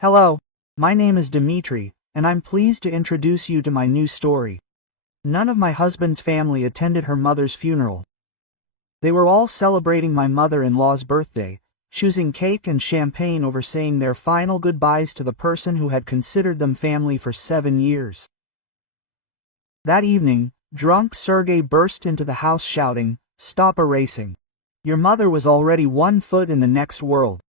Hello, my name is Dimitri, and I'm pleased to introduce you to my new story. None of my husband's family attended her mother's funeral. They were all celebrating my mother-in-law's birthday, choosing cake and champagne over saying their final goodbyes to the person who had considered them family for 7 years. That evening, drunk Sergei burst into the house shouting, "Stop erasing. Your mother was already 1 foot in the next world.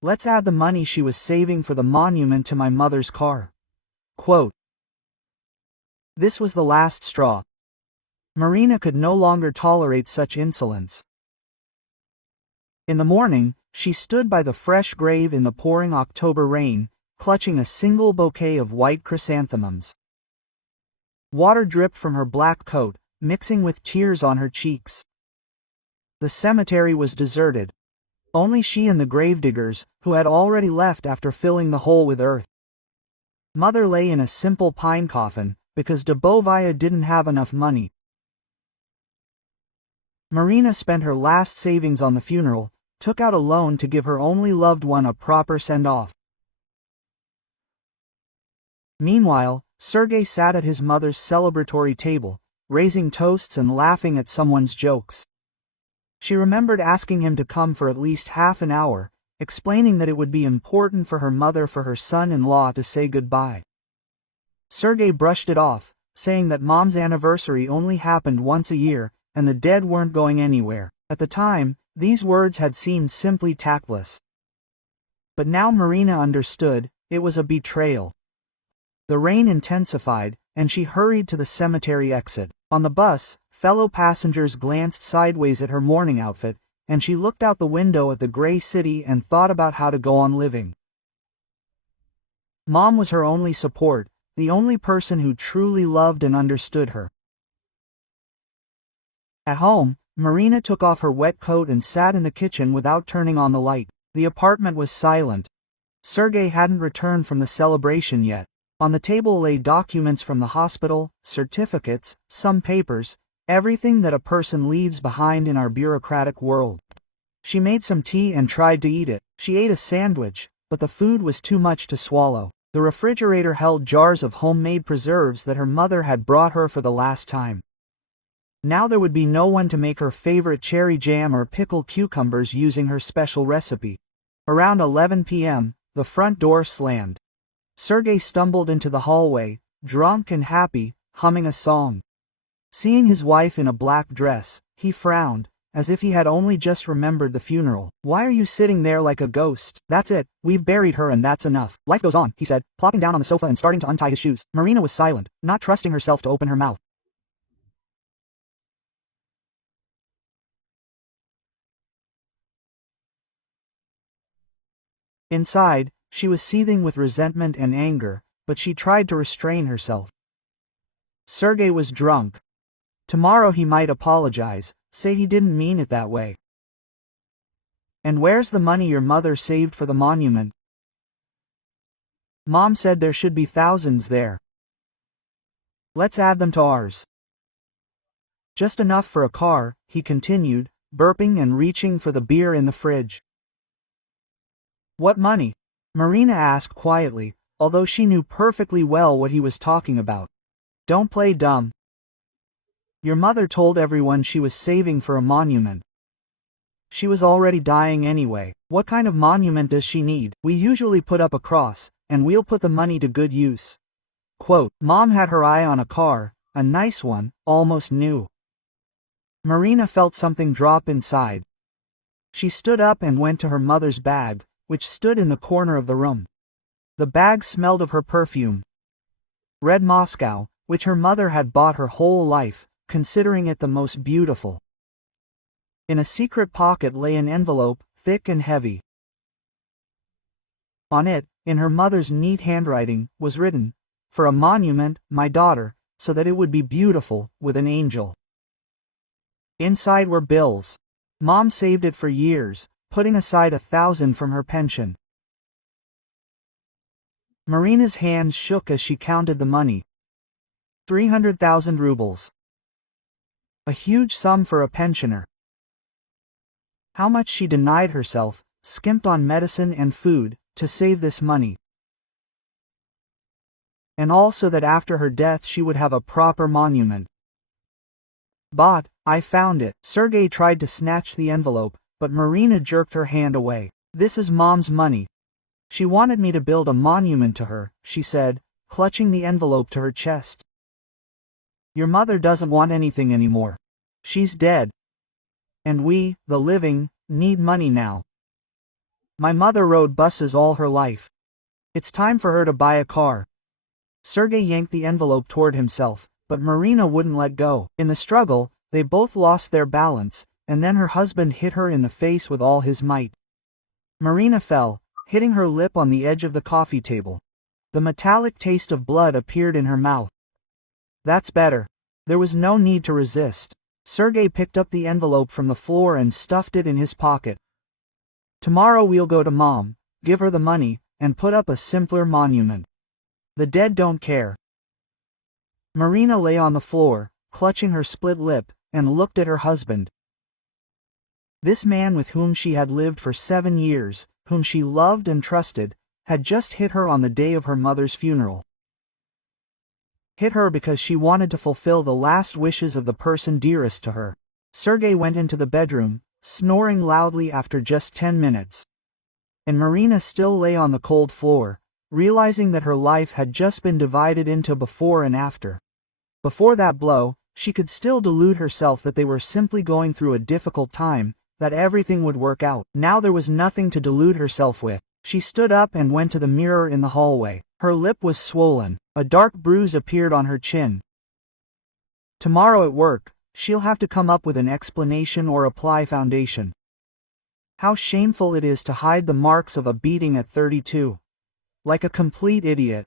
Let's add the money she was saving for the monument to my mother's car." Quote. This was the last straw. Marina could no longer tolerate such insolence. In the morning, she stood by the fresh grave in the pouring October rain, clutching a single bouquet of white chrysanthemums. Water dripped from her black coat, mixing with tears on her cheeks. The cemetery was deserted. Only she and the gravediggers, who had already left after filling the hole with earth. Mother lay in a simple pine coffin, because Dubovaya didn't have enough money. Marina spent her last savings on the funeral, took out a loan to give her only loved one a proper send-off. Meanwhile, Sergei sat at his mother's celebratory table, raising toasts and laughing at someone's jokes. She remembered asking him to come for at least half an hour, explaining that it would be important for her mother for her son-in-law to say goodbye. Sergei brushed it off, saying that Mom's anniversary only happened once a year, and the dead weren't going anywhere. At the time, these words had seemed simply tactless. But now Marina understood, it was a betrayal. The rain intensified, and she hurried to the cemetery exit. On the bus, fellow passengers glanced sideways at her mourning outfit, and she looked out the window at the gray city and thought about how to go on living. Mom was her only support, the only person who truly loved and understood her. At home, Marina took off her wet coat and sat in the kitchen without turning on the light. The apartment was silent. Sergei hadn't returned from the celebration yet. On the table lay documents from the hospital, certificates, some papers, everything that a person leaves behind in our bureaucratic world. She made some tea and tried to eat it. She ate a sandwich, but the food was too much to swallow. The refrigerator held jars of homemade preserves that her mother had brought her for the last time. Now there would be no one to make her favorite cherry jam or pickle cucumbers using her special recipe. Around 11 p.m., the front door slammed. Sergei stumbled into the hallway, drunk and happy, humming a song. Seeing his wife in a black dress, he frowned, as if he had only just remembered the funeral. "Why are you sitting there like a ghost?" "That's it, we've buried her and that's enough. Life goes on," he said, plopping down on the sofa and starting to untie his shoes. Marina was silent, not trusting herself to open her mouth. Inside, she was seething with resentment and anger, but she tried to restrain herself. Sergei was drunk. Tomorrow he might apologize, say he didn't mean it that way. "And where's the money your mother saved for the monument?" "Mom said there should be thousands there. Let's add them to ours." "Just enough for a car," he continued, burping and reaching for the beer in the fridge. "What money?" Marina asked quietly, although she knew perfectly well what he was talking about. "Don't play dumb. Your mother told everyone she was saving for a monument. She was already dying anyway. What kind of monument does she need? We usually put up a cross, and we'll put the money to good use." Quote, Mom had her eye on a car, a nice one, almost new. Marina felt something drop inside. She stood up and went to her mother's bag, which stood in the corner of the room. The bag smelled of her perfume. Red Moscow, which her mother had bought her whole life, considering it the most beautiful. In a secret pocket lay an envelope, thick and heavy. On it, in her mother's neat handwriting, was written, "For a monument, my daughter, so that it would be beautiful, with an angel." Inside were bills. Mom saved it for years, putting aside 1,000 from her pension. Marina's hands shook as she counted the money. 300,000 rubles. A huge sum for a pensioner. How much she denied herself, skimped on medicine and food, to save this money. And also that after her death she would have a proper monument. But, I found it. Sergey tried to snatch the envelope, but Marina jerked her hand away. This is Mom's money. She wanted me to build a monument to her, she said, clutching the envelope to her chest. Your mother doesn't want anything anymore. She's dead. And we, the living, need money now. My mother rode buses all her life. It's time for her to buy a car. Sergey yanked the envelope toward himself, but Marina wouldn't let go. In the struggle, they both lost their balance, and then her husband hit her in the face with all his might. Marina fell, hitting her lip on the edge of the coffee table. The metallic taste of blood appeared in her mouth. That's better. There was no need to resist. Sergey picked up the envelope from the floor and stuffed it in his pocket. Tomorrow we'll go to Mom, give her the money, and put up a simpler monument. The dead don't care. Marina lay on the floor, clutching her split lip, and looked at her husband. This man with whom she had lived for 7 years, whom she loved and trusted, had just hit her on the day of her mother's funeral. Hit her because she wanted to fulfill the last wishes of the person dearest to her. Sergey went into the bedroom, snoring loudly after just 10 minutes. And Marina still lay on the cold floor, realizing that her life had just been divided into before and after. Before that blow, she could still delude herself that they were simply going through a difficult time, that everything would work out. Now there was nothing to delude herself with. She stood up and went to the mirror in the hallway. Her lip was swollen. A dark bruise appeared on her chin. Tomorrow at work, she'll have to come up with an explanation or apply foundation. How shameful it is to hide the marks of a beating at 32. Like a complete idiot.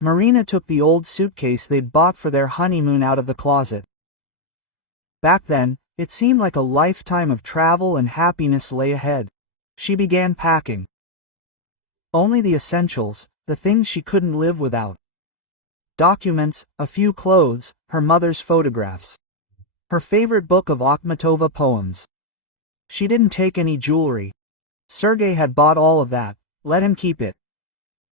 Marina took the old suitcase they'd bought for their honeymoon out of the closet. Back then, it seemed like a lifetime of travel and happiness lay ahead. She began packing. Only the essentials, the things she couldn't live without. Documents, a few clothes, her mother's photographs. Her favorite book of Akhmatova poems. She didn't take any jewelry. Sergey had bought all of that, let him keep it.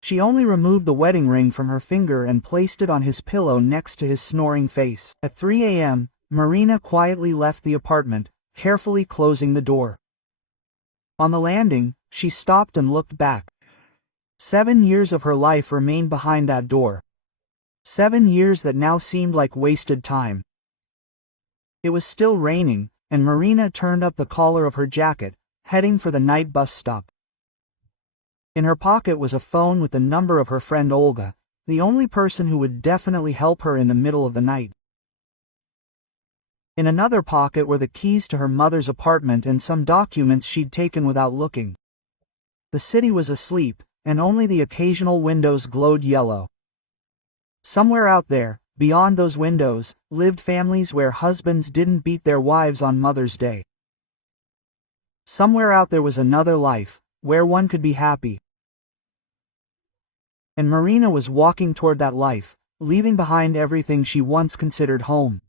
She only removed the wedding ring from her finger and placed it on his pillow next to his snoring face. At 3 a.m., Marina quietly left the apartment, carefully closing the door. On the landing, she stopped and looked back. 7 years of her life remained behind that door. 7 years that now seemed like wasted time. It was still raining, and Marina turned up the collar of her jacket, heading for the night bus stop. In her pocket was a phone with the number of her friend Olga, the only person who would definitely help her in the middle of the night. In another pocket were the keys to her mother's apartment and some documents she'd taken without looking. The city was asleep, and only the occasional windows glowed yellow. Somewhere out there, beyond those windows, lived families where husbands didn't beat their wives on Mother's Day. Somewhere out there was another life, where one could be happy. And Marina was walking toward that life, leaving behind everything she once considered home.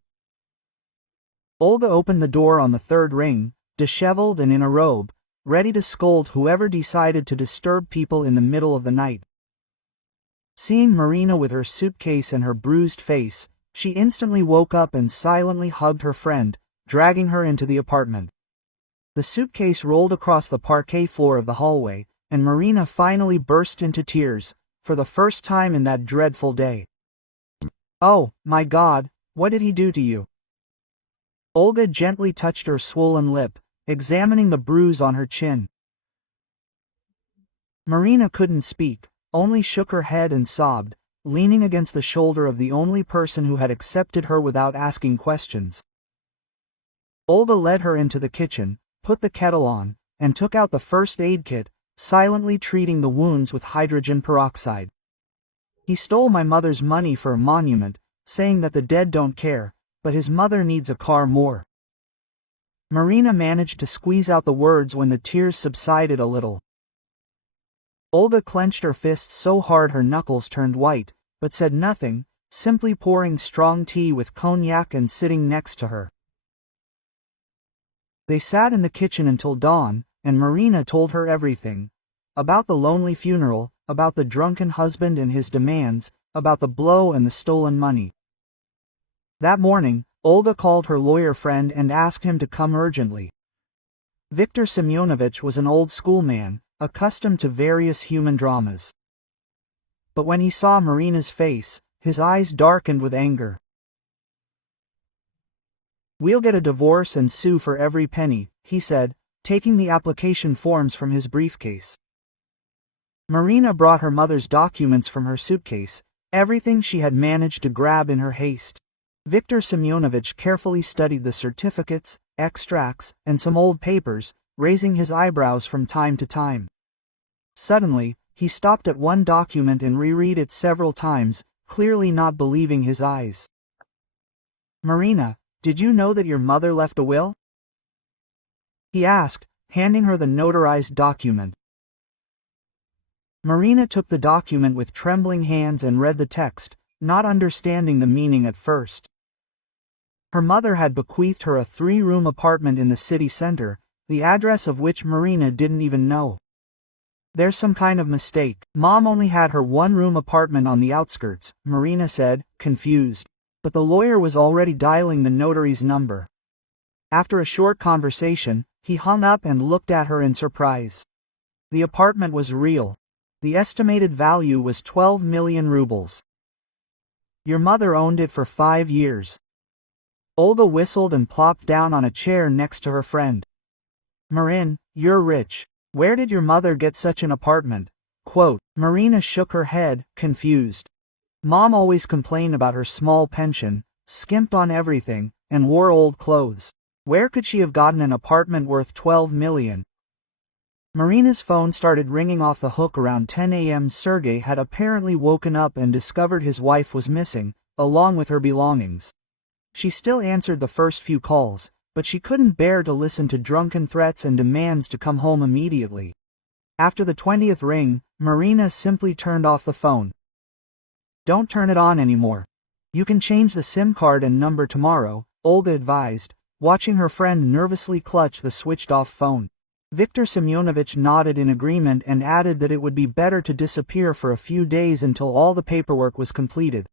Olga opened the door on the third ring, disheveled and in a robe, ready to scold whoever decided to disturb people in the middle of the night. Seeing Marina with her suitcase and her bruised face, she instantly woke up and silently hugged her friend, dragging her into the apartment. The suitcase rolled across the parquet floor of the hallway, and Marina finally burst into tears, for the first time in that dreadful day. "Oh, my God, what did he do to you?" Olga gently touched her swollen lip, examining the bruise on her chin. Marina couldn't speak, only shook her head and sobbed, leaning against the shoulder of the only person who had accepted her without asking questions. Olga led her into the kitchen, put the kettle on, and took out the first aid kit, silently treating the wounds with hydrogen peroxide. "He stole my mother's money for a monument, saying that the dead don't care, but his mother needs a car more." Marina managed to squeeze out the words when the tears subsided a little. Olga clenched her fists so hard her knuckles turned white, but said nothing, simply pouring strong tea with cognac and sitting next to her. They sat in the kitchen until dawn, and Marina told her everything. about the lonely funeral, about the drunken husband and his demands, about the blow and the stolen money. That morning, Olga called her lawyer friend and asked him to come urgently. Viktor Semyonovich was an old schoolman, accustomed to various human dramas. But when he saw Marina's face, his eyes darkened with anger. "We'll get a divorce and sue for every penny," he said, taking the application forms from his briefcase. Marina brought her mother's documents from her suitcase, everything she had managed to grab in her haste. Viktor Semyonovich carefully studied the certificates, extracts, and some old papers, raising his eyebrows from time to time. Suddenly, he stopped at one document and reread it several times, clearly not believing his eyes. "Marina, did you know that your mother left a will?" he asked, handing her the notarized document. Marina took the document with trembling hands and read the text, not understanding the meaning at first. Her mother had bequeathed her a 3-room apartment in the city center, the address of which Marina didn't even know. "There's some kind of mistake. Mom only had her 1-room apartment on the outskirts," Marina said, confused. But the lawyer was already dialing the notary's number. After a short conversation, he hung up and looked at her in surprise. The apartment was real. The estimated value was 12 million rubles. "Your mother owned it for 5 years. Olga whistled and plopped down on a chair next to her friend. "Marin, you're rich. Where did your mother get such an apartment?" Marina shook her head, confused. "Mom always complained about her small pension, skimped on everything, and wore old clothes. Where could she have gotten an apartment worth 12 million? Marina's phone started ringing off the hook around 10 a.m. Sergei had apparently woken up and discovered his wife was missing, along with her belongings. She still answered the first few calls, but she couldn't bear to listen to drunken threats and demands to come home immediately. After the 20th ring, Marina simply turned off the phone. "Don't turn it on anymore. You can change the SIM card and number tomorrow," Olga advised, watching her friend nervously clutch the switched-off phone. Viktor Semyonovich nodded in agreement and added that it would be better to disappear for a few days until all the paperwork was completed.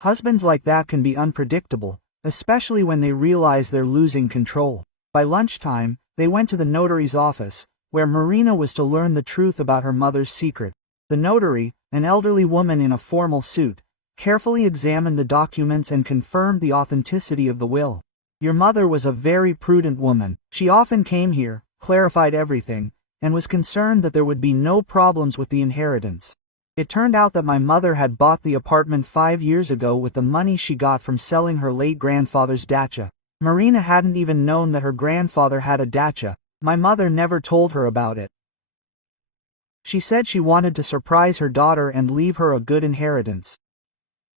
Husbands like that can be unpredictable, especially when they realize they're losing control. By lunchtime, they went to the notary's office, where Marina was to learn the truth about her mother's secret. The notary, an elderly woman in a formal suit, carefully examined the documents and confirmed the authenticity of the will. "Your mother was a very prudent woman. She often came here, clarified everything, and was concerned that there would be no problems with the inheritance. It turned out that my mother had bought the apartment 5 years ago with the money she got from selling her late grandfather's dacha. Marina hadn't even known that her grandfather had a dacha. My mother never told her about it. She said she wanted to surprise her daughter and leave her a good inheritance.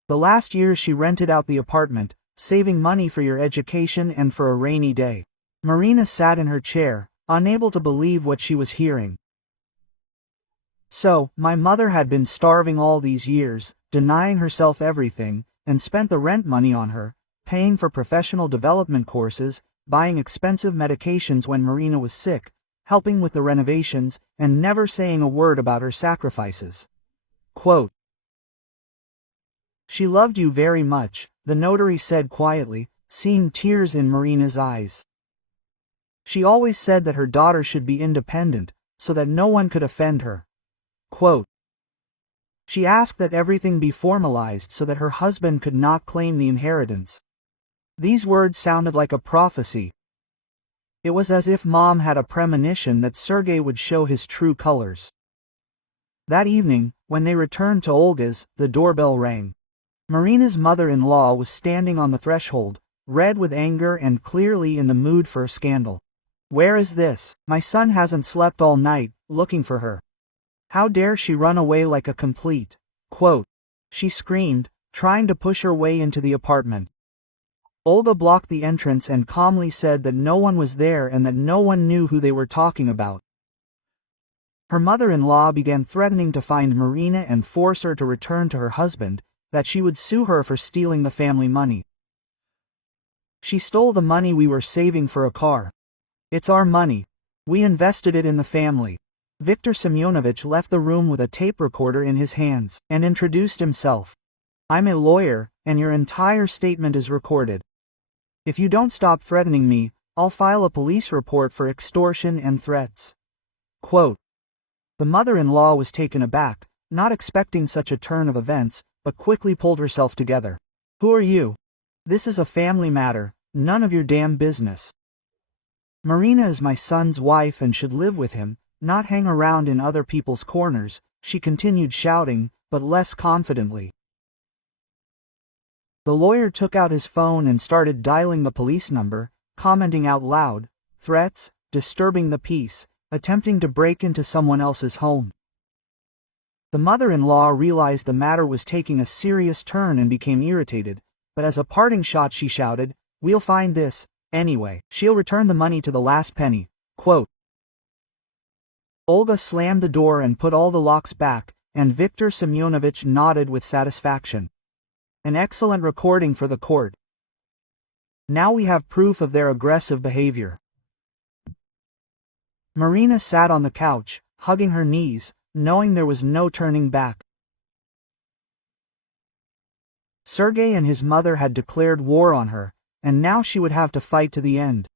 The last years she rented out the apartment, saving money for your education and for a rainy day." Marina sat in her chair, unable to believe what she was hearing. "So, my mother had been starving all these years, denying herself everything, and spent the rent money on her, paying for professional development courses, buying expensive medications when Marina was sick, helping with the renovations, and never saying a word about her sacrifices. Quote, She loved you very much," the notary said quietly, seeing tears in Marina's eyes. "She always said that her daughter should be independent, so that no one could offend her. Quote, She asked that everything be formalized so that her husband could not claim the inheritance." These words sounded like a prophecy. It was as if Mom had a premonition that Sergei would show his true colors. That evening, when they returned to Olga's, the doorbell rang. Marina's mother-in-law was standing on the threshold, red with anger and clearly in the mood for a scandal. "Where is this? My son hasn't slept all night, looking for her. How dare she run away like a complete quote," she screamed, trying to push her way into the apartment. Olga blocked the entrance and calmly said that no one was there and that no one knew who they were talking about. Her mother-in-law began threatening to find Marina and force her to return to her husband, that she would sue her for stealing the family money. "She stole the money we were saving for a car. It's our money. We invested it in the family." Viktor Semyonovich left the room with a tape recorder in his hands and introduced himself. "I'm a lawyer, and your entire statement is recorded. If you don't stop threatening me, I'll file a police report for extortion and threats." Quote. The mother-in-law was taken aback, not expecting such a turn of events, but quickly pulled herself together. "Who are you? This is a family matter, none of your damn business. Marina is my son's wife and should live with him, not hang around in other people's corners," she continued shouting, but less confidently. The lawyer took out his phone and started dialing the police number, commenting out loud, threats, disturbing the peace, attempting to break into someone else's home. The mother-in-law realized the matter was taking a serious turn and became irritated, but as a parting shot she shouted, "We'll find this, anyway. She'll return the money to the last penny." Quote. Olga slammed the door and put all the locks back, and Viktor Semyonovich nodded with satisfaction. An excellent recording for the court. Now we have proof of their aggressive behavior. Marina sat on the couch, hugging her knees, knowing there was no turning back. Sergei and his mother had declared war on her, and now she would have to fight to the end.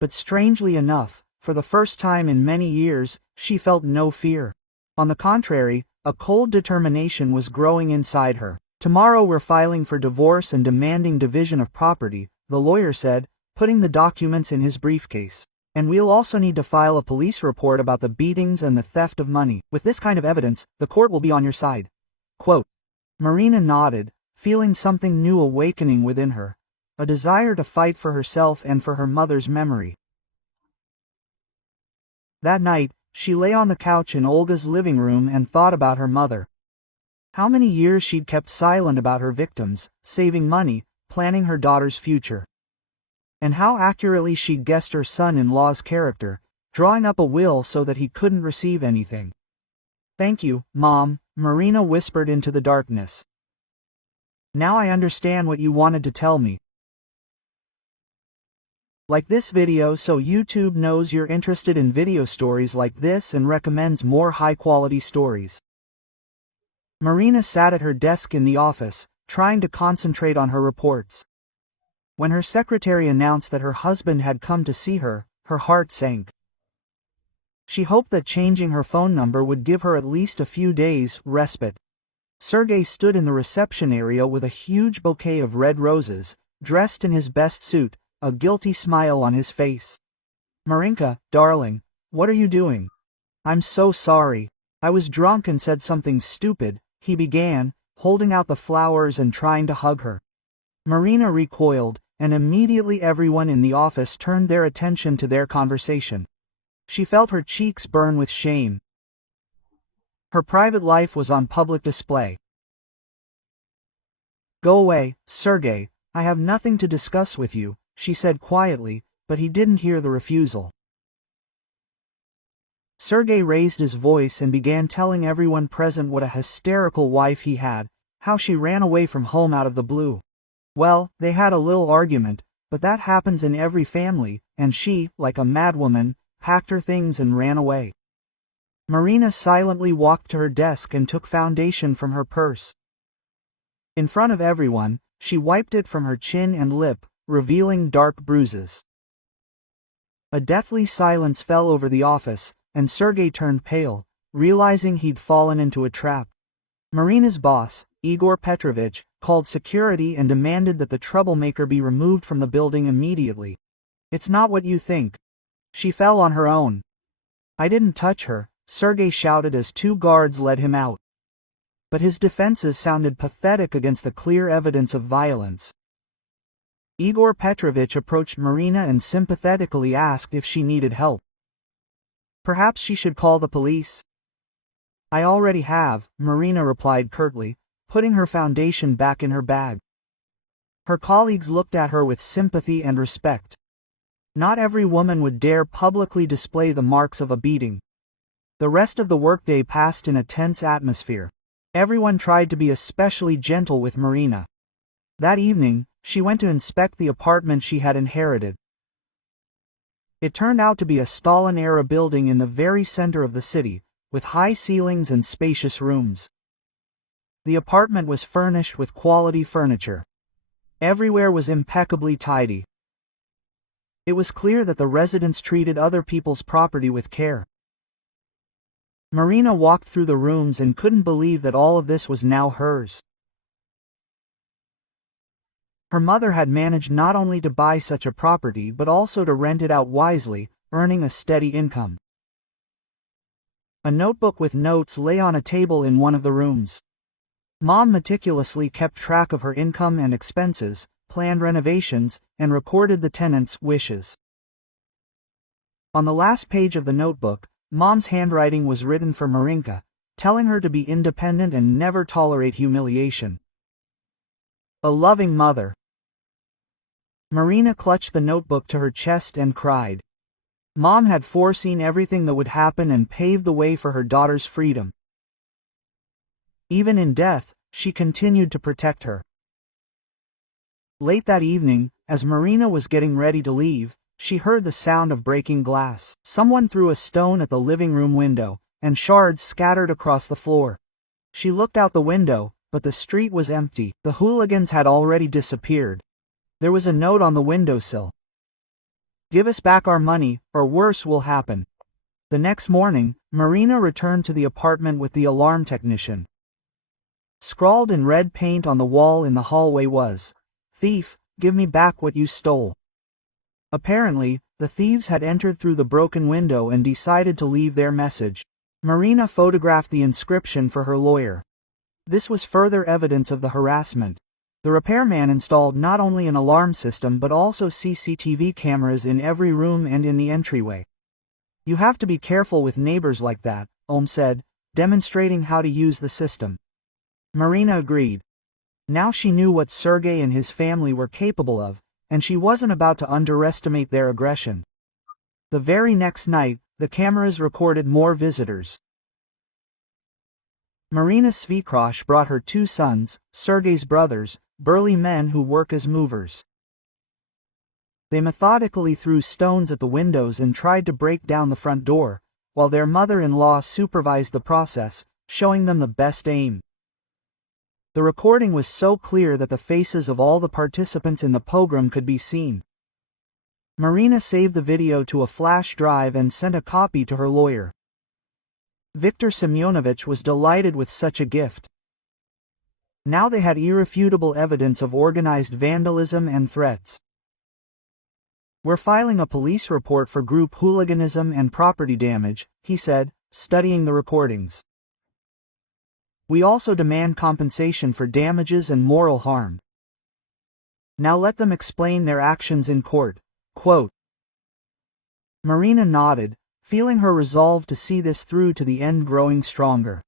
But strangely enough, for the first time in many years, she felt no fear. On the contrary, a cold determination was growing inside her. "Tomorrow we're filing for divorce and demanding division of property," the lawyer said, putting the documents in his briefcase. "And we'll also need to file a police report about the beatings and the theft of money. With this kind of evidence, the court will be on your side." Quote. Marina nodded, feeling something new awakening within her, a desire to fight for herself and for her mother's memory. That night, she lay on the couch in Olga's living room and thought about her mother. How many years she'd kept silent about her victims, saving money, planning her daughter's future. And how accurately she'd guessed her son-in-law's character, drawing up a will so that he couldn't receive anything. "Thank you, Mom," Marina whispered into the darkness. "Now I understand what you wanted to tell me." Like this video so YouTube knows you're interested in video stories like this and recommends more high-quality stories. Marina sat at her desk in the office, trying to concentrate on her reports. When her secretary announced that her husband had come to see her, her heart sank. She hoped that changing her phone number would give her at least a few days' respite. Sergei stood in the reception area with a huge bouquet of red roses, dressed in his best suit, a guilty smile on his face. "Marinka, darling, what are you doing?" "I'm so sorry. I was drunk and said something stupid," he began, holding out the flowers and trying to hug her. Marina recoiled, and immediately everyone in the office turned their attention to their conversation. She felt her cheeks burn with shame. Her private life was on public display. "Go away, Sergei, I have nothing to discuss with you," she said quietly, but he didn't hear the refusal. Sergei raised his voice and began telling everyone present what a hysterical wife he had, how she ran away from home out of the blue. Well, they had a little argument, but that happens in every family, and she, like a madwoman, packed her things and ran away. Marina silently walked to her desk and took foundation from her purse. In front of everyone, she wiped it from her chin and lip, revealing dark bruises. A deathly silence fell over the office, and Sergei turned pale, realizing he'd fallen into a trap. Marina's boss, Igor Petrovich, called security and demanded that the troublemaker be removed from the building immediately. "It's not what you think. She fell on her own." "I didn't touch her," Sergei shouted as two guards led him out. But his defenses sounded pathetic against the clear evidence of violence. Igor Petrovich approached Marina and sympathetically asked if she needed help. "Perhaps she should call the police." "I already have," Marina replied curtly, putting her foundation back in her bag. Her colleagues looked at her with sympathy and respect. Not every woman would dare publicly display the marks of a beating. The rest of the workday passed in a tense atmosphere. Everyone tried to be especially gentle with Marina. That evening, she went to inspect the apartment she had inherited. It turned out to be a Stalin-era building in the very center of the city, with high ceilings and spacious rooms. The apartment was furnished with quality furniture. Everywhere was impeccably tidy. It was clear that the residents treated other people's property with care. Marina walked through the rooms and couldn't believe that all of this was now hers. Her mother had managed not only to buy such a property but also to rent it out wisely, earning a steady income. A notebook with notes lay on a table in one of the rooms. Mom meticulously kept track of her income and expenses, planned renovations, and recorded the tenants' wishes. On the last page of the notebook, Mom's handwriting was written for Marinka, telling her to be independent and never tolerate humiliation. A loving mother. Marina clutched the notebook to her chest and cried. Mom had foreseen everything that would happen and paved the way for her daughter's freedom. Even in death, she continued to protect her. Late that evening, as Marina was getting ready to leave, she heard the sound of breaking glass. Someone threw a stone at the living room window, and shards scattered across the floor. She looked out the window, but the street was empty. The hooligans had already disappeared. There was a note on the windowsill. "Give us back our money, or worse will happen." The next morning, Marina returned to the apartment with the alarm technician. Scrawled in red paint on the wall in the hallway was, "Thief, give me back what you stole." Apparently, the thieves had entered through the broken window and decided to leave their message. Marina photographed the inscription for her lawyer. This was further evidence of the harassment. The repairman installed not only an alarm system but also CCTV cameras in every room and in the entryway. "You have to be careful with neighbors like that," Ohm said, demonstrating how to use the system. Marina agreed. Now she knew what Sergei and his family were capable of, and she wasn't about to underestimate their aggression. The very next night, the cameras recorded more visitors. Marina's svekrovi brought her 2 sons, Sergei's brothers, burly men who work as movers. They methodically threw stones at the windows and tried to break down the front door, while their mother-in-law supervised the process, showing them the best aim. The recording was so clear that the faces of all the participants in the pogrom could be seen. Marina saved the video to a flash drive and sent a copy to her lawyer. Viktor Semyonovich was delighted with such a gift. Now they had irrefutable evidence of organized vandalism and threats. "We're filing a police report for group hooliganism and property damage," he said, studying the recordings. "We also demand compensation for damages and moral harm. Now let them explain their actions in court." Quote. Marina nodded, feeling her resolve to see this through to the end growing stronger.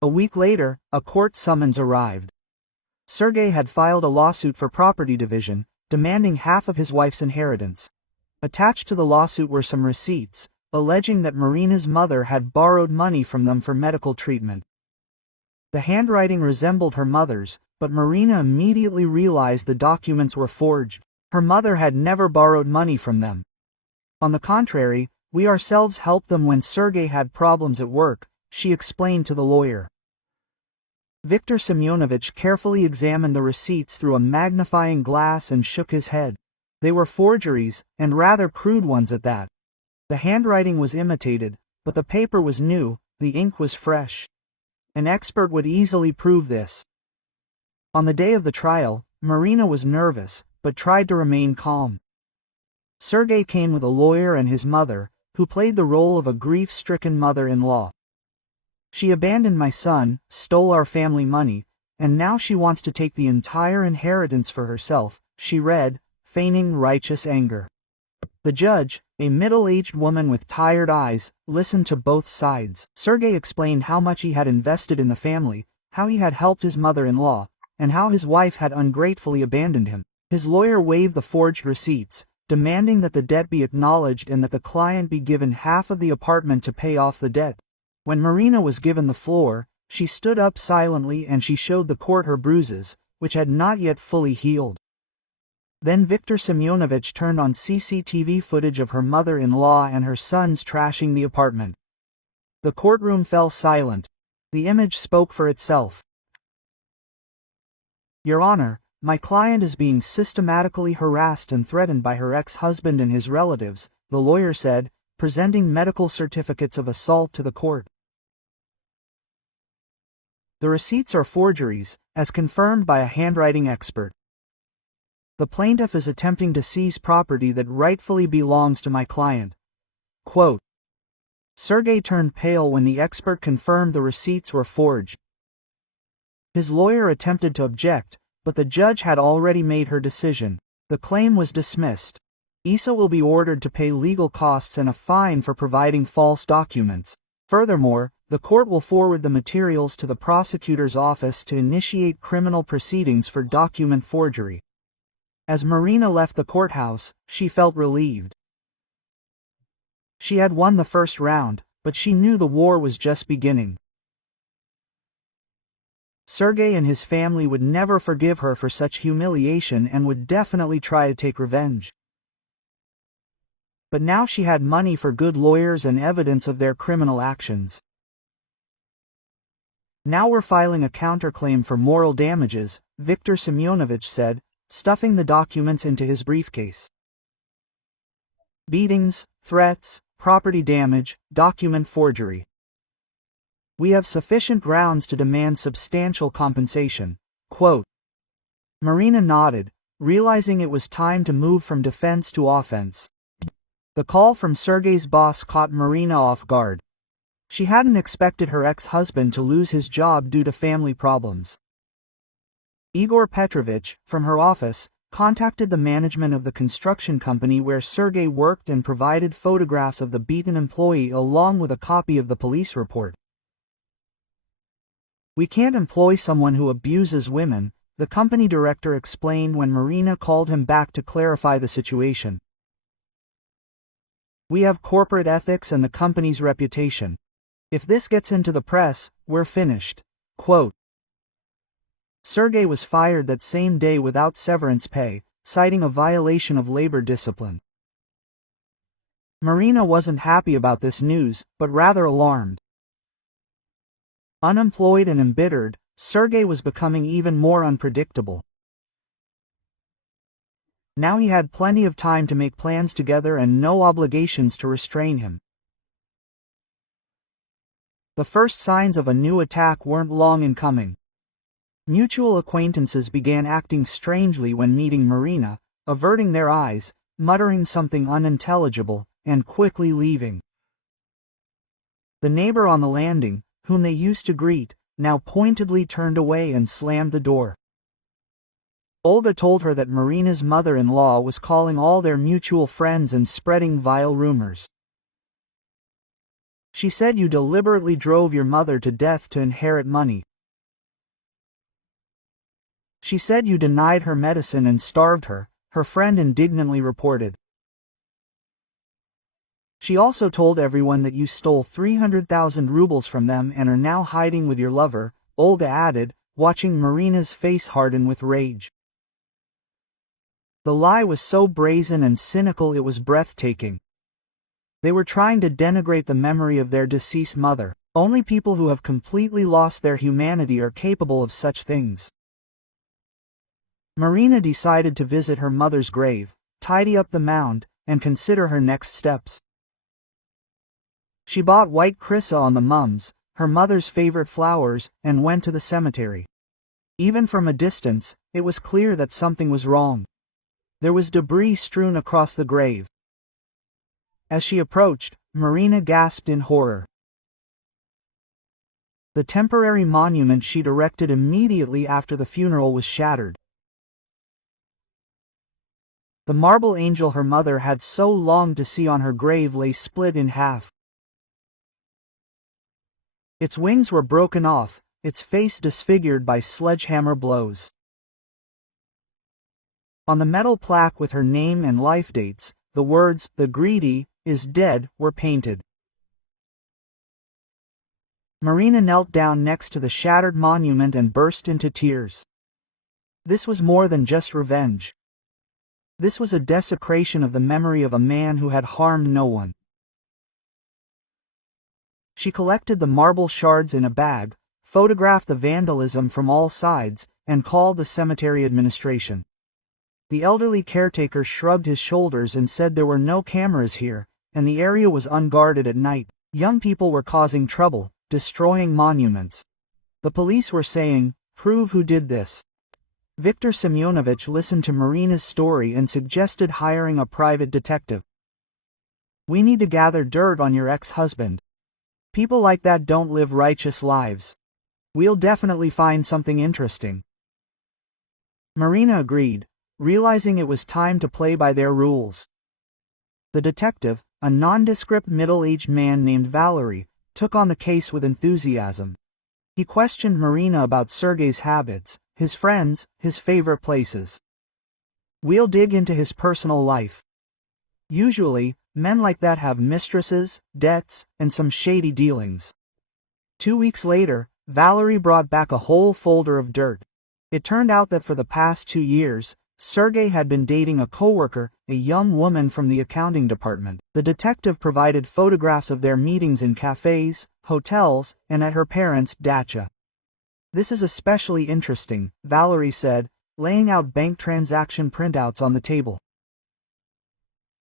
A week later, a court summons arrived. Sergei had filed a lawsuit for property division, demanding half of his wife's inheritance. Attached to the lawsuit were some receipts, alleging that Marina's mother had borrowed money from them for medical treatment. The handwriting resembled her mother's, but Marina immediately realized the documents were forged. Her mother had never borrowed money from them. On the contrary, "We ourselves helped them when Sergei had problems at work," she explained to the lawyer. Viktor Semyonovich carefully examined the receipts through a magnifying glass and shook his head. They were forgeries, and rather crude ones at that. The handwriting was imitated, but the paper was new, the ink was fresh. An expert would easily prove this. On the day of the trial, Marina was nervous, but tried to remain calm. Sergei came with a lawyer and his mother, who played the role of a grief-stricken mother-in-law. "She abandoned my son, stole our family money, and now she wants to take the entire inheritance for herself," she read, feigning righteous anger. The judge, a middle-aged woman with tired eyes, listened to both sides. Sergei explained how much he had invested in the family, how he had helped his mother-in-law, and how his wife had ungratefully abandoned him. His lawyer waved the forged receipts, demanding that the debt be acknowledged and that the client be given half of the apartment to pay off the debt. When Marina was given the floor, she stood up silently and she showed the court her bruises, which had not yet fully healed. Then Viktor Semyonovich turned on CCTV footage of her mother-in-law and her sons trashing the apartment. The courtroom fell silent. The image spoke for itself. Your Honor, my client is being systematically harassed and threatened by her ex-husband and his relatives, the lawyer said, presenting medical certificates of assault to the court. The receipts are forgeries, as confirmed by a handwriting expert. The plaintiff is attempting to seize property that rightfully belongs to my client. Quote. Sergei turned pale when the expert confirmed the receipts were forged. His lawyer attempted to object, but the judge had already made her decision. The claim was dismissed. Isa will be ordered to pay legal costs and a fine for providing false documents. Furthermore, the court will forward the materials to the prosecutor's office to initiate criminal proceedings for document forgery. As Marina left the courthouse, she felt relieved. She had won the first round, but she knew the war was just beginning. Sergei and his family would never forgive her for such humiliation and would definitely try to take revenge. But now she had money for good lawyers and evidence of their criminal actions. Now we're filing a counterclaim for moral damages, Viktor Semyonovich said, stuffing the documents into his briefcase. Beatings, threats, property damage, document forgery. We have sufficient grounds to demand substantial compensation. Quote. Marina nodded, realizing it was time to move from defense to offense. The call from Sergei's boss caught Marina off guard. She hadn't expected her ex-husband to lose his job due to family problems. Igor Petrovich, from her office, contacted the management of the construction company where Sergei worked and provided photographs of the beaten employee along with a copy of the police report. We can't employ someone who abuses women, the company director explained when Marina called him back to clarify the situation. We have corporate ethics and the company's reputation. If this gets into the press, we're finished. Quote. Sergei was fired that same day without severance pay, citing a violation of labor discipline. Marina wasn't happy about this news, but rather alarmed. Unemployed and embittered, Sergei was becoming even more unpredictable. Now he had plenty of time to make plans together and no obligations to restrain him. The first signs of a new attack weren't long in coming. Mutual acquaintances began acting strangely when meeting Marina, averting their eyes, muttering something unintelligible, and quickly leaving. The neighbor on the landing, whom they used to greet, now pointedly turned away and slammed the door. Olga told her that Marina's mother-in-law was calling all their mutual friends and spreading vile rumors. She said you deliberately drove your mother to death to inherit money. She said you denied her medicine and starved her, her friend indignantly reported. She also told everyone that you stole 300,000 rubles from them and are now hiding with your lover, Olga added, watching Marina's face harden with rage. The lie was so brazen and cynical it was breathtaking. They were trying to denigrate the memory of their deceased mother. Only people who have completely lost their humanity are capable of such things. Marina decided to visit her mother's grave, tidy up the mound, and consider her next steps. She bought white chrysa on the mums, her mother's favorite flowers, and went to the cemetery. Even from a distance, it was clear that something was wrong. There was debris strewn across the grave. As she approached, Marina gasped in horror. The temporary monument she'd erected immediately after the funeral was shattered. The marble angel her mother had so longed to see on her grave lay split in half. Its wings were broken off, its face disfigured by sledgehammer blows. On the metal plaque with her name and life dates, the words, "The greedy is dead," were painted. Marina knelt down next to the shattered monument and burst into tears. This was more than just revenge. This was a desecration of the memory of a man who had harmed no one. She collected the marble shards in a bag, photographed the vandalism from all sides, and called the cemetery administration. The elderly caretaker shrugged his shoulders and said there were no cameras here, and the area was unguarded at night. Young people were causing trouble, destroying monuments. The police were saying, "Prove who did this." Viktor Semyonovich listened to Marina's story and suggested hiring a private detective. "We need to gather dirt on your ex-husband. People like that don't live righteous lives. We'll definitely find something interesting." Marina agreed, realizing it was time to play by their rules. The detective, a nondescript middle-aged man named Valery, took on the case with enthusiasm. He questioned Marina about Sergei's habits, his friends, his favorite places. "We'll dig into his personal life. Usually, men like that have mistresses, debts, and some shady dealings." 2 weeks later, Valery brought back a whole folder of dirt. It turned out that for the past 2 years, Sergei had been dating a coworker, a young woman from the accounting department. The detective provided photographs of their meetings in cafes, hotels, and at her parents' dacha. "This is especially interesting," Valery said, laying out bank transaction printouts on the table.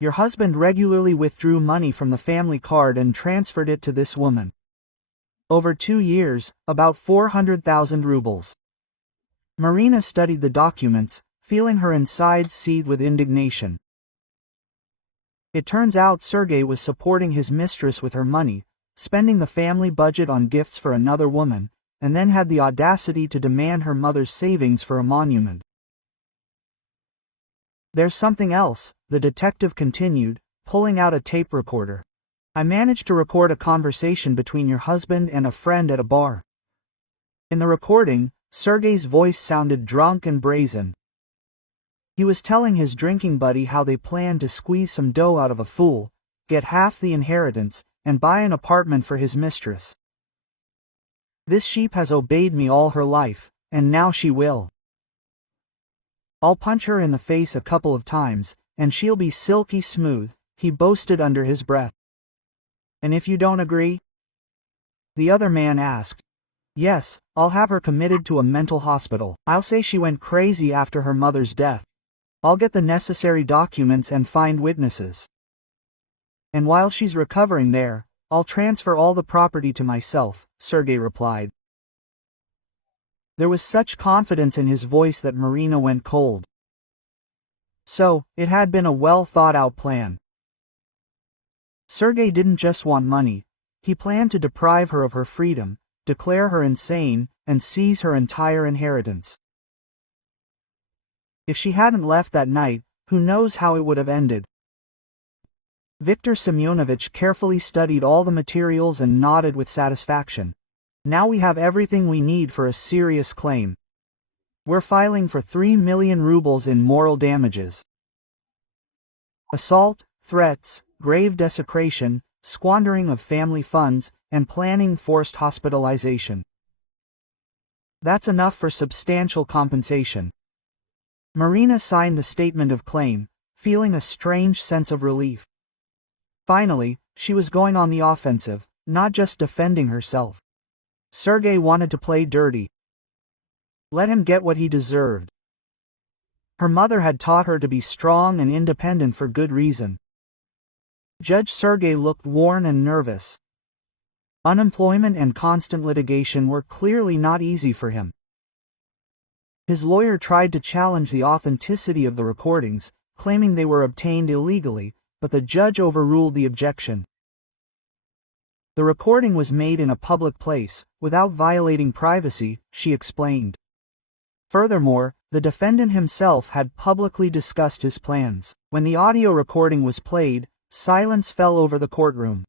"Your husband regularly withdrew money from the family card and transferred it to this woman. Over 2 years, about 400,000 rubles." Marina studied the documents, feeling her insides seethe with indignation. It turns out Sergei was supporting his mistress with her money, spending the family budget on gifts for another woman, and then had the audacity to demand her mother's savings for a monument. "There's something else," the detective continued, pulling out a tape recorder. "I managed to record a conversation between your husband and a friend at a bar." In the recording, Sergei's voice sounded drunk and brazen. He was telling his drinking buddy how they planned to squeeze some dough out of a fool, get half the inheritance, and buy an apartment for his mistress. "This sheep has obeyed me all her life, and now she will. I'll punch her in the face a couple of times, and she'll be silky smooth," he boasted under his breath. "And if you don't agree?" the other man asked. "Yes, I'll have her committed to a mental hospital. I'll say she went crazy after her mother's death. I'll get the necessary documents and find witnesses. And while she's recovering there, I'll transfer all the property to myself," Sergei replied. There was such confidence in his voice that Marina went cold. So, it had been a well-thought-out plan. Sergei didn't just want money, he planned to deprive her of her freedom, declare her insane, and seize her entire inheritance. If she hadn't left that night, who knows how it would have ended. Viktor Semyonovich carefully studied all the materials and nodded with satisfaction. "Now we have everything we need for a serious claim. We're filing for 3 million rubles in moral damages. Assault, threats, grave desecration, squandering of family funds, and planning forced hospitalization. That's enough for substantial compensation." Marina signed the statement of claim, feeling a strange sense of relief. Finally, she was going on the offensive, not just defending herself. Sergei wanted to play dirty. Let him get what he deserved. Her mother had taught her to be strong and independent for good reason. Judge Sergei looked worn and nervous. Unemployment and constant litigation were clearly not easy for him. His lawyer tried to challenge the authenticity of the recordings, claiming they were obtained illegally, but the judge overruled the objection. The recording was made in a public place, without violating privacy, she explained. Furthermore, the defendant himself had publicly discussed his plans. When the audio recording was played, silence fell over the courtroom.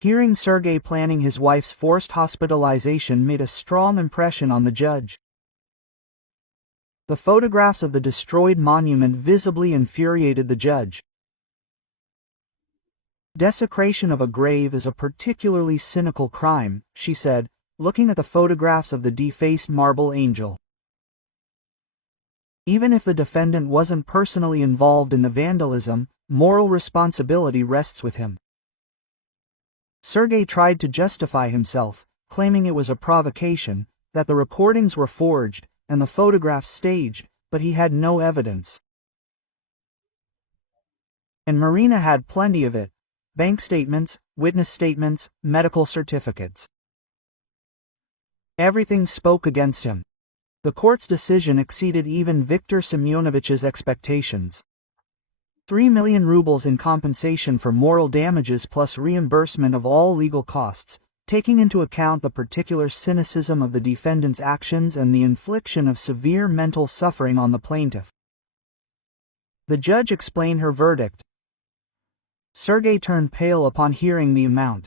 Hearing Sergei planning his wife's forced hospitalization made a strong impression on the judge. The photographs of the destroyed monument visibly infuriated the judge. "Desecration of a grave is a particularly cynical crime," she said, looking at the photographs of the defaced marble angel. Even if the defendant wasn't personally involved in the vandalism, moral responsibility rests with him. Sergei tried to justify himself, claiming it was a provocation, that the recordings were forged, and the photographs staged, but he had no evidence. And Marina had plenty of it: bank statements, witness statements, medical certificates. Everything spoke against him. The court's decision exceeded even Viktor Semyonovich's expectations. 3 million rubles in compensation for moral damages plus reimbursement of all legal costs, taking into account the particular cynicism of the defendant's actions and the infliction of severe mental suffering on the plaintiff. The judge explained her verdict. Sergei turned pale upon hearing the amount.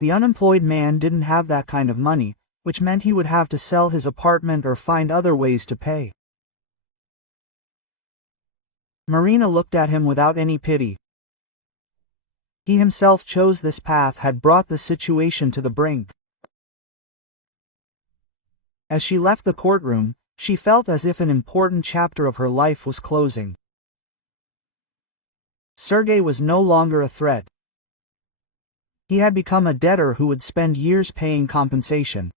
The unemployed man didn't have that kind of money, which meant he would have to sell his apartment or find other ways to pay. Marina looked at him without any pity. He himself chose this path, had brought the situation to the brink. As she left the courtroom, she felt as if an important chapter of her life was closing. Sergei was no longer a threat. He had become a debtor who would spend years paying compensation.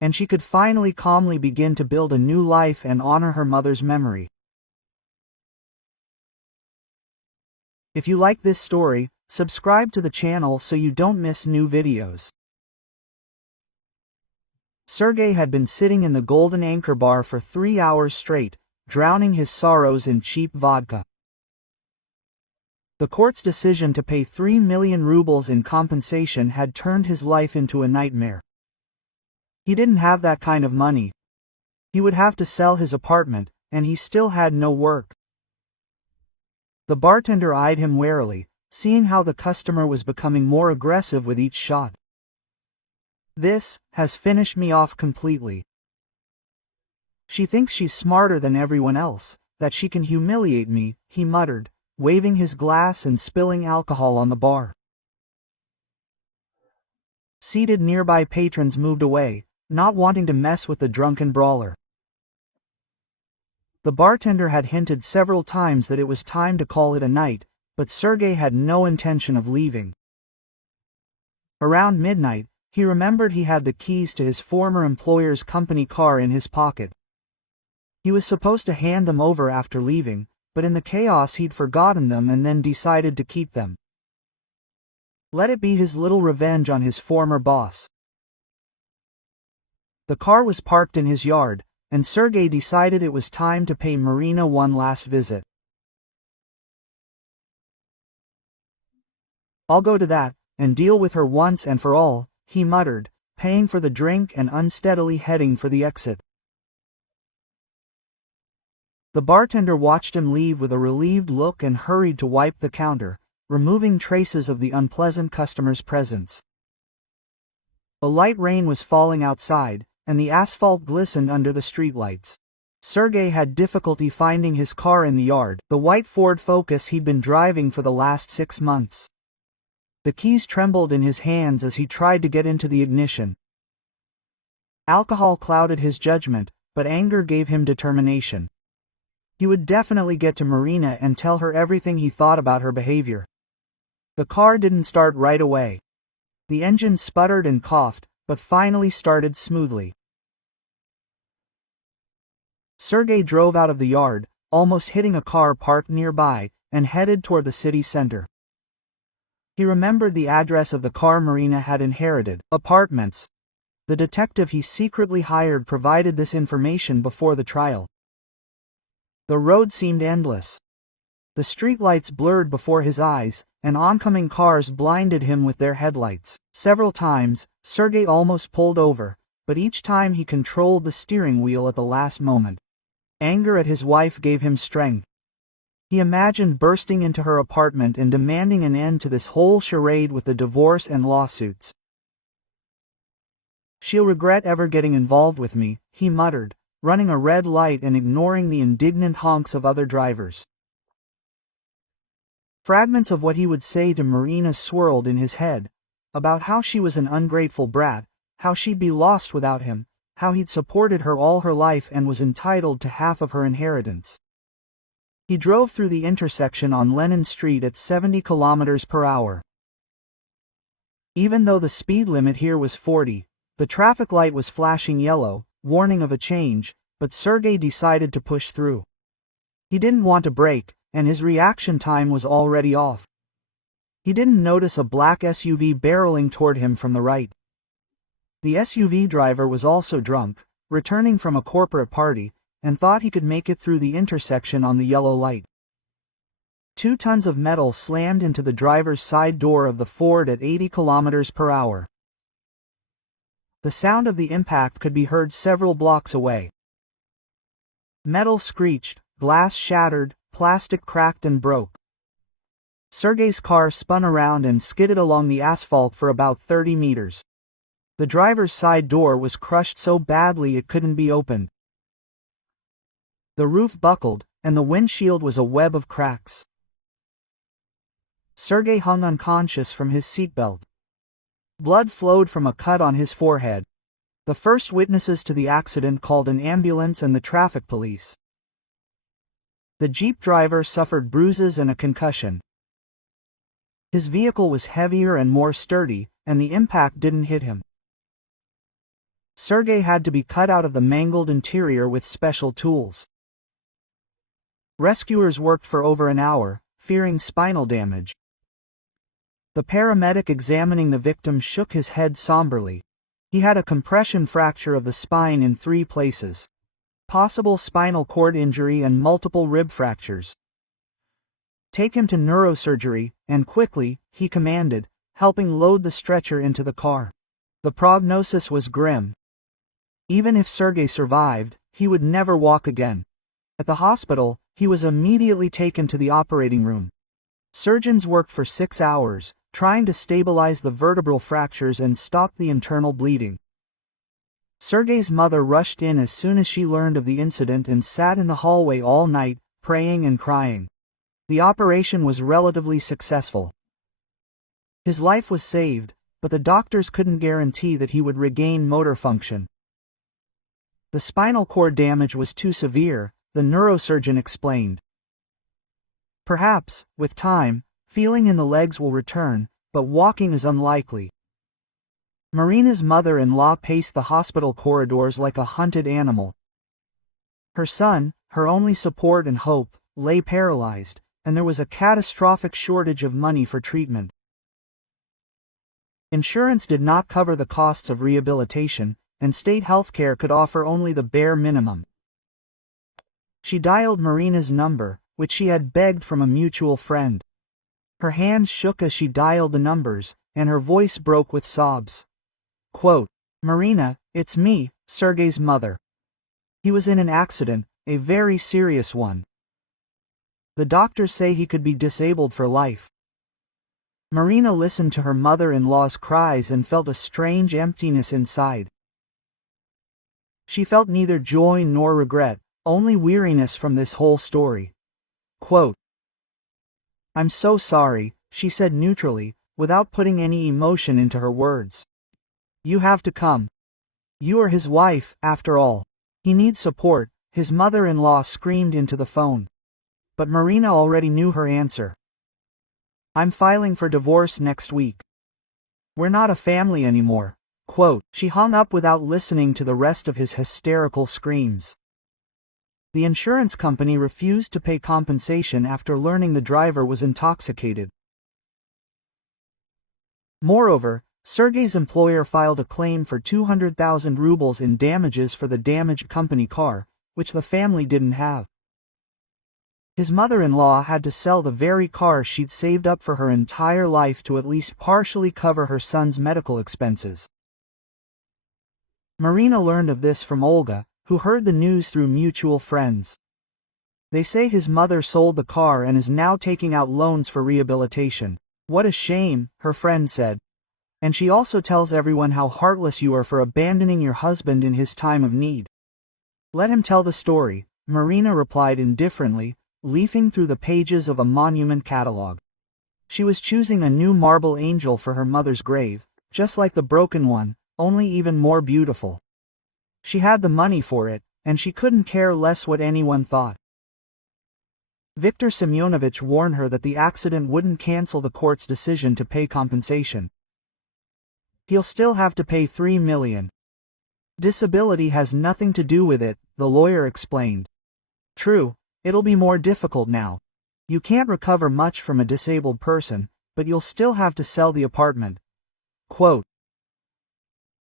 And she could finally calmly begin to build a new life and honor her mother's memory. If you like this story, subscribe to the channel so you don't miss new videos. Sergei had been sitting in the Golden Anchor bar for 3 hours straight, drowning his sorrows in cheap vodka. The court's decision to pay 3 million rubles in compensation had turned his life into a nightmare. He didn't have that kind of money. He would have to sell his apartment, and he still had no work. The bartender eyed him warily, seeing how the customer was becoming more aggressive with each shot. "This has finished me off completely. She thinks she's smarter than everyone else, that she can humiliate me," he muttered, waving his glass and spilling alcohol on the bar. Seated nearby patrons moved away, not wanting to mess with the drunken brawler. The bartender had hinted several times that it was time to call it a night, but Sergei had no intention of leaving. Around midnight, he remembered he had the keys to his former employer's company car in his pocket. He was supposed to hand them over after leaving, but in the chaos he'd forgotten them and then decided to keep them. Let it be his little revenge on his former boss. The car was parked in his yard, and Sergei decided it was time to pay Marina one last visit. "I'll go to that, and deal with her once and for all," he muttered, paying for the drink and unsteadily heading for the exit. The bartender watched him leave with a relieved look and hurried to wipe the counter, removing traces of the unpleasant customer's presence. A light rain was falling outside, and the asphalt glistened under the streetlights. Sergei had difficulty finding his car in the yard, the white Ford Focus he'd been driving for the last 6 months. The keys trembled in his hands as he tried to get into the ignition. Alcohol clouded his judgment, but anger gave him determination. He would definitely get to Marina and tell her everything he thought about her behavior. The car didn't start right away. The engine sputtered and coughed, but finally started smoothly. Sergei drove out of the yard, almost hitting a car parked nearby, and headed toward the city center. He remembered the address of the car Marina had inherited: apartments. The detective he secretly hired provided this information before the trial. The road seemed endless. The streetlights blurred before his eyes, and oncoming cars blinded him with their headlights. Several times, Sergei almost pulled over, but each time he controlled the steering wheel at the last moment. Anger at his wife gave him strength. He imagined bursting into her apartment and demanding an end to this whole charade with the divorce and lawsuits. "She'll regret ever getting involved with me," he muttered, running a red light and ignoring the indignant honks of other drivers. Fragments of what he would say to Marina swirled in his head, about how she was an ungrateful brat, how she'd be lost without him, how he'd supported her all her life and was entitled to half of her inheritance. He drove through the intersection on Lennon Street at 70 kilometers per hour. Even though the speed limit here was 40, the traffic light was flashing yellow, warning of a change, but Sergei decided to push through. He didn't want to brake, and his reaction time was already off. He didn't notice a black SUV barreling toward him from the right. The SUV driver was also drunk, returning from a corporate party, and thought he could make it through the intersection on the yellow light. 2 tons of metal slammed into the driver's side door of the Ford at 80 kilometers per hour. The sound of the impact could be heard several blocks away. Metal screeched, glass shattered, plastic cracked and broke. Sergei's car spun around and skidded along the asphalt for about 30 meters. The driver's side door was crushed so badly it couldn't be opened. The roof buckled, and the windshield was a web of cracks. Sergei hung unconscious from his seatbelt. Blood flowed from a cut on his forehead. The first witnesses to the accident called an ambulance and the traffic police. The Jeep driver suffered bruises and a concussion. His vehicle was heavier and more sturdy, and the impact didn't hit him. Sergei had to be cut out of the mangled interior with special tools. Rescuers worked for over an hour, fearing spinal damage. The paramedic examining the victim shook his head somberly. He had a compression fracture of the spine in 3 places. Possible spinal cord injury and multiple rib fractures. "Take him to neurosurgery, and quickly," he commanded, helping load the stretcher into the car. The prognosis was grim. Even if Sergei survived, he would never walk again. At the hospital, he was immediately taken to the operating room. Surgeons worked for 6 hours, trying to stabilize the vertebral fractures and stop the internal bleeding. Sergei's mother rushed in as soon as she learned of the incident and sat in the hallway all night, praying and crying. The operation was relatively successful. His life was saved, but the doctors couldn't guarantee that he would regain motor function. The spinal cord damage was too severe, the neurosurgeon explained. Perhaps, with time, feeling in the legs will return, but walking is unlikely. Marina's mother-in-law paced the hospital corridors like a hunted animal. Her son, her only support and hope, lay paralyzed, and there was a catastrophic shortage of money for treatment. Insurance did not cover the costs of rehabilitation, and state healthcare could offer only the bare minimum. She dialed Marina's number, which she had begged from a mutual friend. Her hands shook as she dialed the numbers, and her voice broke with sobs. Quote, "Marina, it's me, Sergei's mother. He was in an accident, a very serious one. The doctors say he could be disabled for life." Marina listened to her mother-in-law's cries and felt a strange emptiness inside. She felt neither joy nor regret, only weariness from this whole story. Quote, "I'm so sorry," she said neutrally, without putting any emotion into her words. "You have to come. You are his wife, after all. He needs support," his mother-in-law screamed into the phone. But Marina already knew her answer. "I'm filing for divorce next week. We're not a family anymore." Quote, she hung up without listening to the rest of his hysterical screams. The insurance company refused to pay compensation after learning the driver was intoxicated. Moreover, Sergei's employer filed a claim for 200,000 rubles in damages for the damaged company car, which the family didn't have. His mother-in-law had to sell the very car she'd saved up for her entire life to at least partially cover her son's medical expenses. Marina learned of this from Olga, who heard the news through mutual friends. "They say his mother sold the car and is now taking out loans for rehabilitation. What a shame," her friend said. "And she also tells everyone how heartless you are for abandoning your husband in his time of need." "Let him tell the story," Marina replied indifferently, leafing through the pages of a monument catalog. She was choosing a new marble angel for her mother's grave, just like the broken one, only even more beautiful. She had the money for it, and she couldn't care less what anyone thought. Viktor Semyonovich warned her that the accident wouldn't cancel the court's decision to pay compensation. He'll still have to pay $3 million. Disability has nothing to do with it, the lawyer explained. True, it'll be more difficult now. You can't recover much from a disabled person, but you'll still have to sell the apartment. Quote.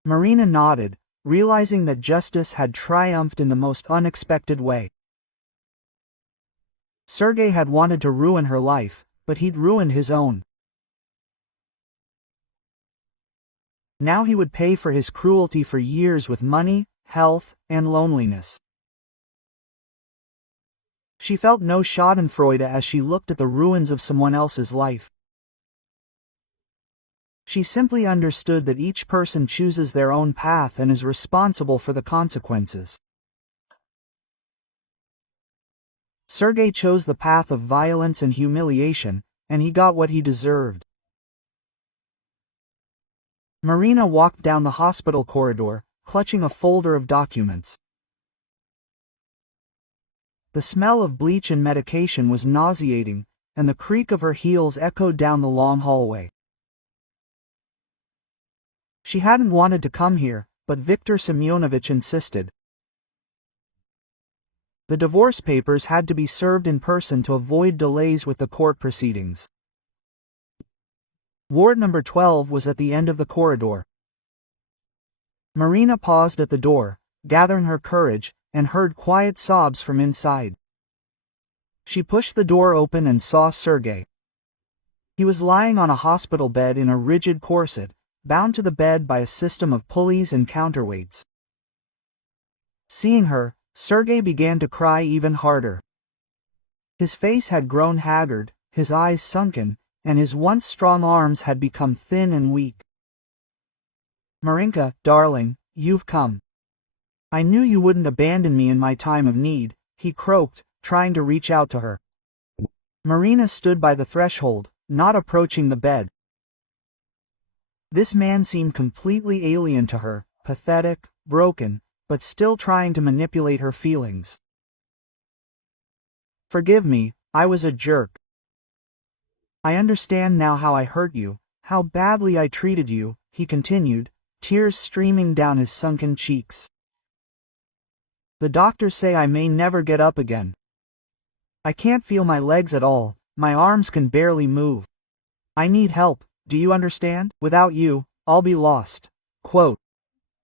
Marina nodded, realizing that justice had triumphed in the most unexpected way. Sergei had wanted to ruin her life, but he'd ruined his own. Now he would pay for his cruelty for years with money, health, and loneliness. She felt no schadenfreude as she looked at the ruins of someone else's life. She simply understood that each person chooses their own path and is responsible for the consequences. Sergei chose the path of violence and humiliation, and he got what he deserved. Marina walked down the hospital corridor, clutching a folder of documents. The smell of bleach and medication was nauseating, and the creak of her heels echoed down the long hallway. She hadn't wanted to come here, but Viktor Semyonovich insisted. The divorce papers had to be served in person to avoid delays with the court proceedings. Ward number 12 was at the end of the corridor. Marina paused at the door, gathering her courage, and heard quiet sobs from inside. She pushed the door open and saw Sergei. He was lying on a hospital bed in a rigid corset, bound to the bed by a system of pulleys and counterweights. Seeing her, Sergei began to cry even harder. His face had grown haggard, his eyes sunken, and his once strong arms had become thin and weak. Marinka, darling, you've come. I knew you wouldn't abandon me in my time of need, he croaked, trying to reach out to her. Marina stood by the threshold, not approaching the bed. This man seemed completely alien to her, pathetic, broken, but still trying to manipulate her feelings. Forgive me, I was a jerk. I understand now how I hurt you, how badly I treated you, he continued, tears streaming down his sunken cheeks. The doctors say I may never get up again. I can't feel my legs at all, my arms can barely move. I need help, do you understand? Without you, I'll be lost. Quote.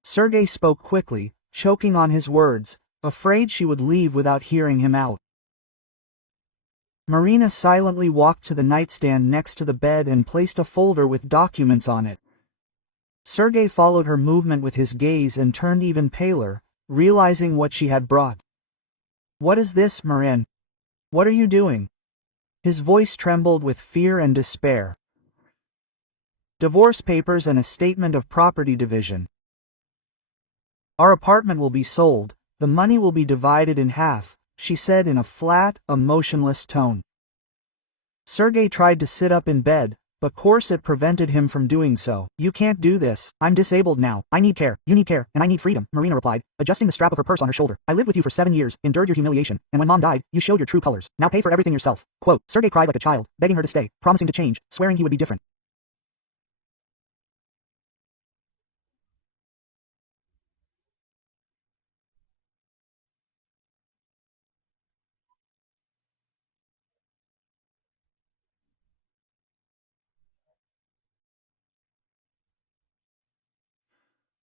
Sergei spoke quickly, choking on his words, afraid she would leave without hearing him out. Marina silently walked to the nightstand next to the bed and placed a folder with documents on it. Sergei followed her movement with his gaze and turned even paler, realizing what she had brought. What is this, Marin? What are you doing? His voice trembled with fear and despair. Divorce papers and a statement of property division. Our apartment will be sold, the money will be divided in half, she said in a flat, emotionless tone. Sergei tried to sit up in bed, but corset prevented him from doing so. You can't do this, I'm disabled now, I need care, you need care, and I need freedom, Marina replied, adjusting the strap of her purse on her shoulder. I lived with you for 7 years, endured your humiliation, and when Mom died, you showed your true colors. Now pay for everything yourself. Quote. Sergei cried like a child, begging her to stay, promising to change, swearing he would be different.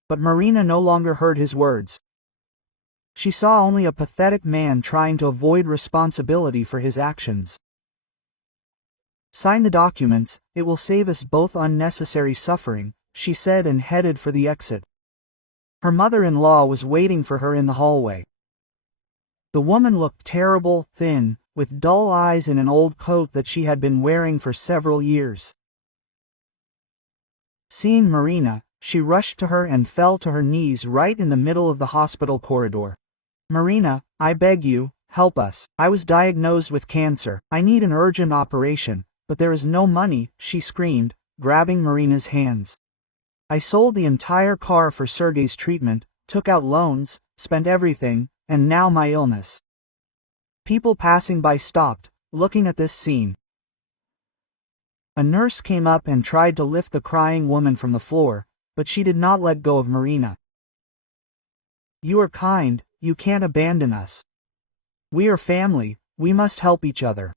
But Marina no longer heard his words. She saw only a pathetic man trying to avoid responsibility for his actions. Sign the documents, it will save us both unnecessary suffering, she said and headed for the exit. Her mother-in-law was waiting for her in the hallway. The woman looked terrible, thin, with dull eyes in an old coat that she had been wearing for several years. Seeing Marina, she rushed to her and fell to her knees right in the middle of the hospital corridor. Marina, I beg you, help us. I was diagnosed with cancer. I need an urgent operation, but there is no money, she screamed, grabbing Marina's hands. I sold the entire car for Sergey's treatment, took out loans, spent everything, and now my illness. People passing by stopped, looking at this scene. A nurse came up and tried to lift the crying woman from the floor, but she did not let go of Marina. You are kind, you can't abandon us. We are family, we must help each other.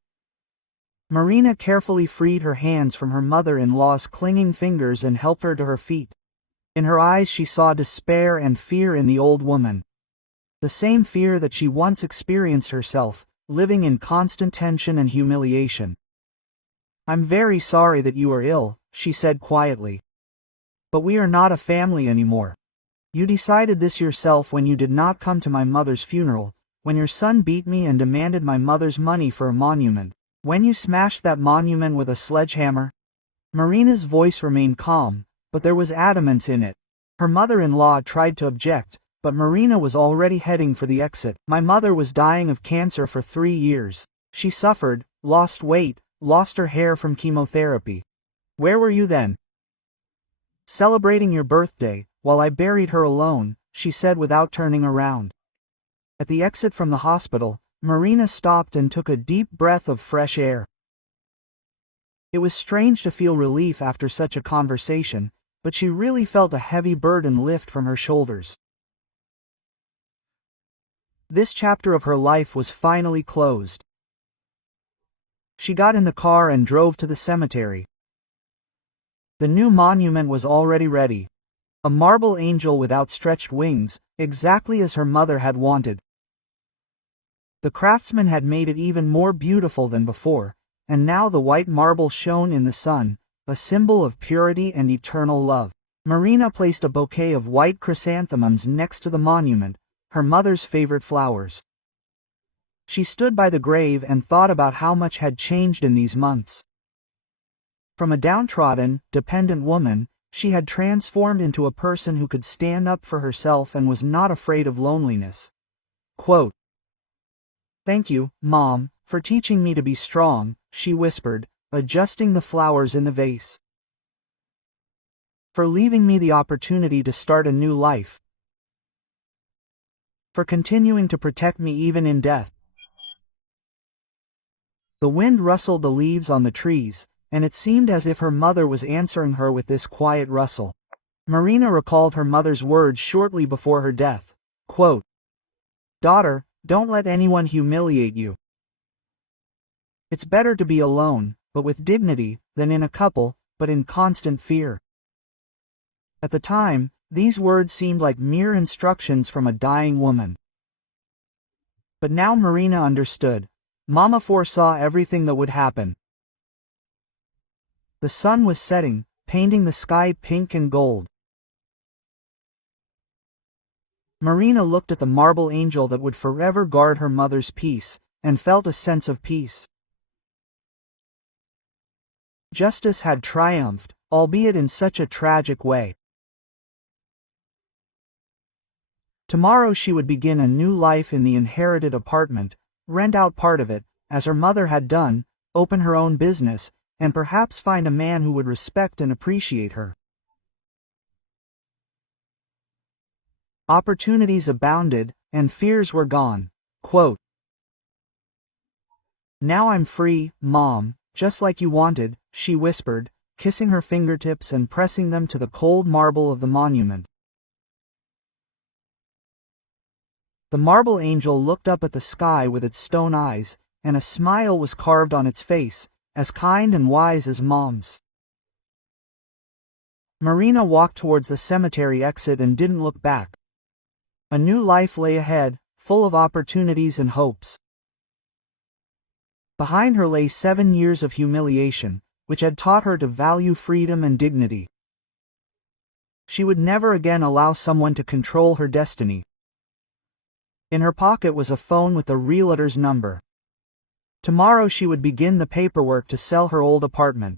Marina carefully freed her hands from her mother-in-law's clinging fingers and helped her to her feet. In her eyes she saw despair and fear in the old woman. The same fear that she once experienced herself, living in constant tension and humiliation. I'm very sorry that you are ill, she said quietly. But we are not a family anymore. You decided this yourself when you did not come to my mother's funeral, when your son beat me and demanded my mother's money for a monument, when you smashed that monument with a sledgehammer. Marina's voice remained calm, but there was adamance in it. Her mother-in-law tried to object, but Marina was already heading for the exit. My mother was dying of cancer for 3 years. She suffered, lost weight, lost her hair from chemotherapy. Where were you then? Celebrating your birthday, while I buried her alone, she said without turning around. At the exit from the hospital, Marina stopped and took a deep breath of fresh air. It was strange to feel relief after such a conversation, but she really felt a heavy burden lift from her shoulders. This chapter of her life was finally closed. She got in the car and drove to the cemetery. The new monument was already ready. A marble angel with outstretched wings, exactly as her mother had wanted. The craftsman had made it even more beautiful than before, and now the white marble shone in the sun, a symbol of purity and eternal love. Marina placed a bouquet of white chrysanthemums next to the monument, her mother's favorite flowers. She stood by the grave and thought about how much had changed in these months. From a downtrodden, dependent woman, she had transformed into a person who could stand up for herself and was not afraid of loneliness. Quote, "Thank you, Mom, for teaching me to be strong," she whispered, adjusting the flowers in the vase. "For leaving me the opportunity to start a new life. For continuing to protect me even in death." The wind rustled the leaves on the trees, and it seemed as if her mother was answering her with this quiet rustle. Marina recalled her mother's words shortly before her death. Quote, "Daughter, don't let anyone humiliate you. It's better to be alone, but with dignity, than in a couple, but in constant fear." At the time, these words seemed like mere instructions from a dying woman. But now Marina understood. Mama foresaw everything that would happen. The sun was setting, painting the sky pink and gold. Marina looked at the marble angel that would forever guard her mother's peace, and felt a sense of peace. Justice had triumphed, albeit in such a tragic way. Tomorrow she would begin a new life in the inherited apartment, rent out part of it, as her mother had done, open her own business, and perhaps find a man who would respect and appreciate her. Opportunities abounded, and fears were gone. Quote, "Now I'm free, Mom, just like you wanted," she whispered, kissing her fingertips and pressing them to the cold marble of the monument. The marble angel looked up at the sky with its stone eyes, and a smile was carved on its face, as kind and wise as Mom's. Marina walked towards the cemetery exit and didn't look back. A new life lay ahead, full of opportunities and hopes. Behind her lay 7 years of humiliation, which had taught her to value freedom and dignity. She would never again allow someone to control her destiny. In her pocket was a phone with the realtor's number. Tomorrow she would begin the paperwork to sell her old apartment.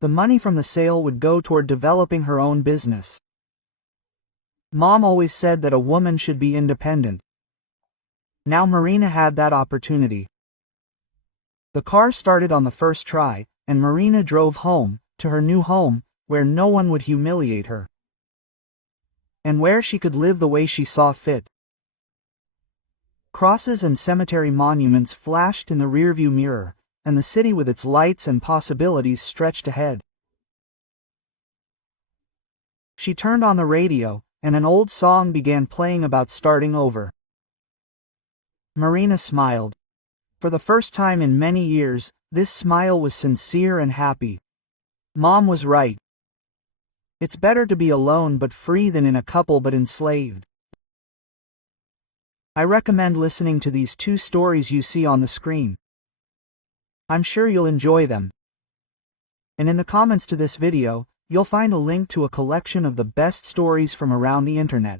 The money from the sale would go toward developing her own business. Mom always said that a woman should be independent. Now Marina had that opportunity. The car started on the first try, and Marina drove home, to her new home, where no one would humiliate her, and where she could live the way she saw fit. Crosses and cemetery monuments flashed in the rearview mirror, and the city with its lights and possibilities stretched ahead. She turned on the radio, and an old song began playing about starting over. Marina smiled. For the first time in many years, this smile was sincere and happy. Mom was right. It's better to be alone but free than in a couple but enslaved. I recommend listening to these two stories you see on the screen. I'm sure you'll enjoy them. And in the comments to this video, you'll find a link to a collection of the best stories from around the internet.